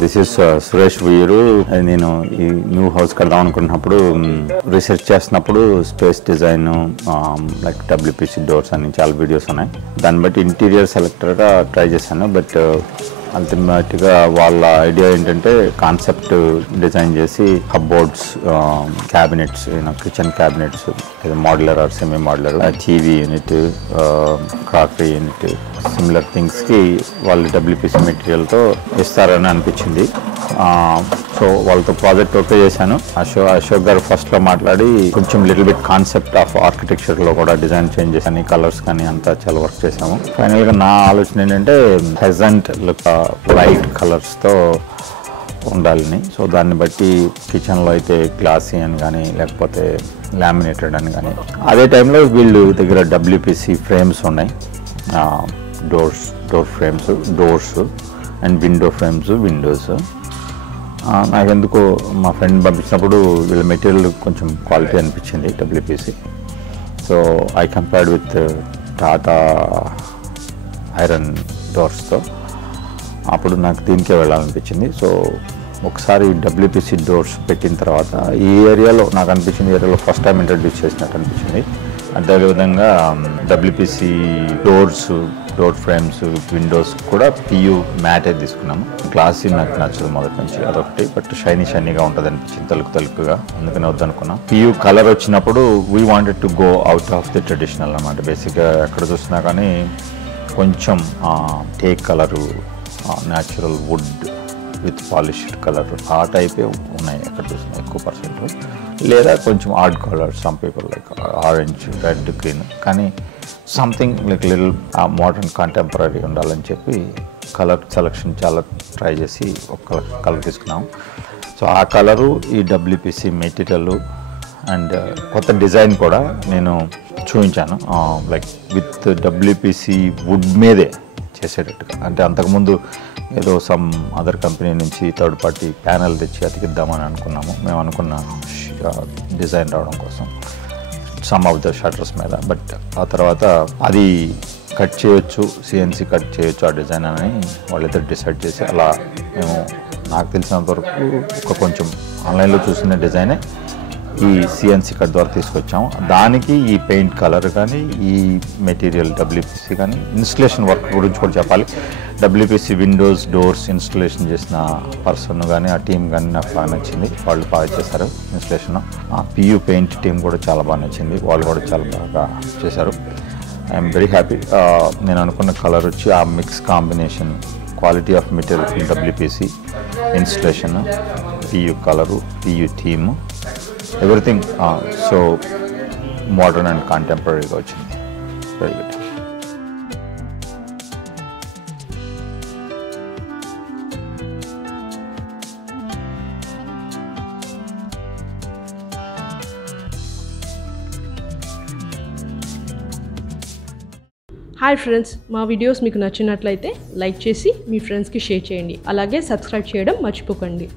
This is Suresh వీరు. నేను ఈ న్యూ హౌస్ కడదాం అనుకున్నప్పుడు రీసెర్చ్ చేస్తున్నప్పుడు space design like WPC doors అని చాలా వీడియోస్ ఉన్నాయి. దాన్ని బట్టి ఇంటీరియర్ సెలెక్టర్గా ట్రై చేశాను. బట్ అల్టిమేట్గా వాళ్ళ ఐడియా ఏంటంటే కాన్సెప్ట్ డిజైన్ చేసి cupboards, cabinets, kitchen cabinets, modular or semi modular, TV unit, crockery unit, similar థింగ్స్కి వాళ్ళు డబ్ల్యూపీసీ మెటీరియల్తో ఇస్తారని అనిపించింది. సో వాళ్ళతో ప్రాజెక్ట్ ఓకే చేశాను. అశోక్ గారు ఫస్ట్లో మాట్లాడి కొంచెం లిటిల్ బిట్ కాన్సెప్ట్ ఆఫ్ ఆర్కిటెక్చర్లో కూడా డిజైన్ చేంజ్ చేశాను, కలర్స్ కానీ అంతా చాలా వర్క్ చేసాము. ఫైనల్గా నా ఆలోచన ఏంటంటే ప్లెజెంట్ లుక్, లైట్ కలర్స్తో ఉండాలని. సో దాన్ని బట్టి కిచెన్లో అయితే గ్లాసీ అని కానీ లేకపోతే లామినేటెడ్ అని కానీ. అదే టైంలో వీళ్ళు దగ్గర డబ్ల్యూపీసీ ఫ్రేమ్స్ ఉన్నాయి, door frames, doors and window frames, windows. నాకెందుకో మా ఫ్రెండ్ పంపించినప్పుడు వీళ్ళ మెటీరియల్ కొంచెం క్వాలిటీ అనిపించింది WPC. So I compared with Tata iron డోర్స్తో. అప్పుడు నాకు దీనికే వెళ్ళాలనిపించింది. సో ఒకసారి డబ్ల్యూపీసీ డోర్స్ పెట్టిన తర్వాత ఈ ఏరియాలో నాకు అనిపించింది, ఏరియాలో ఫస్ట్ టైం ఇంట్రడ్యూస్ చేసినట్టు అనిపించింది. అదేవిధంగా డబ్ల్యూపీసీ డోర్ ఫ్రేమ్స్, విండోస్ కూడా పియూ మ్యాటే తీసుకున్నాము. గ్లాసీ నాకు నచ్చదు మొదటి నుంచి, అదొకటి. బట్ షైనీగా ఉంటుంది అనిపించింది, తలుపుగా, అందుకని వద్దనుకున్నాం. పియూ కలర్ వచ్చినప్పుడు we wanted to go out of the traditional అన్నమాట. బేసిక్గా ఎక్కడ చూసినా కానీ కొంచెం teak colour, natural wood with polished colour, ఆ టైపే ఉన్నాయి ఎక్కడ చూసినా ఎక్కువ పర్సెంట్. లేదా కొంచెం ఆర్డ్ colour, some people like orange, red, green, కానీ something like little modern contemporary ఉండాలని చెప్పి కలర్ సెలెక్షన్ చాలా ట్రై చేసి ఒక కలర్ తీసుకున్నాం. సో ఆ కలరు, ఈ డబ్ల్యూపీసీ మెటీరియల్ అండ్ కొత్త డిజైన్ కూడా నేను చూపించాను, లైక్ విత్ డబ్ల్యూపీసీ వుడ్ మీదే చేసేటట్టుగా. అంటే అంతకుముందు ఏదో సమ్ అదర్ కంపెనీ నుంచి థర్డ్ పార్టీ ప్యానెల్ తెచ్చి అతికిద్దామని అనుకున్నాము. మేము అనుకున్న డిజైన్ రావడం కోసం సమ్ ఆఫ్ ద షట్టర్స్ మీద. బట్ ఆ తర్వాత అది కట్ చేయొచ్చు, సిఎన్సీ కట్ చేయొచ్చు ఆ డిజైన్ అని వాళ్ళిద్దరు డిసైడ్ చేసి అలా మేము నాకు తెలిసినంత వరకు కొంచెం ఆన్లైన్లో చూసిన డిజైనే ఈ సిఎన్సీ కట్ ద్వారా తీసుకొచ్చాము. దానికి ఈ పెయింట్ కలర్ కానీ, ఈ మెటీరియల్ డబ్ల్యూపీసీ కానీ, ఇన్స్టలేషన్ వర్క్ గురించి కూడా చెప్పాలి. డబ్ల్యూపీసీ విండోస్, డోర్స్ ఇన్స్టలేషన్ చేసిన పర్సన్ కానీ, ఆ టీం కానీ నాకు బాగా నచ్చింది. వాళ్ళు బాగా చేశారు ఇన్స్టలేషన్. పియూ పెయింట్ టీం కూడా చాలా బాగా నచ్చింది, వాళ్ళు కూడా చాలా బాగా చేశారు. I'm very happy. నేను అనుకున్న కలర్ వచ్చి ఆ mix combination, quality of material, WPC installation, PU colour, PU theme, everything so modern and కాంటెంపరీగా వచ్చింది. Very good. హాయ్ ఫ్రెండ్స్, మా వీడియోస్ మీకు నచ్చినట్లయితే లైక్ చేసి మీ ఫ్రెండ్స్కి షేర్ చేయండి. అలాగే సబ్స్క్రైబ్ చేయడం మర్చిపోకండి.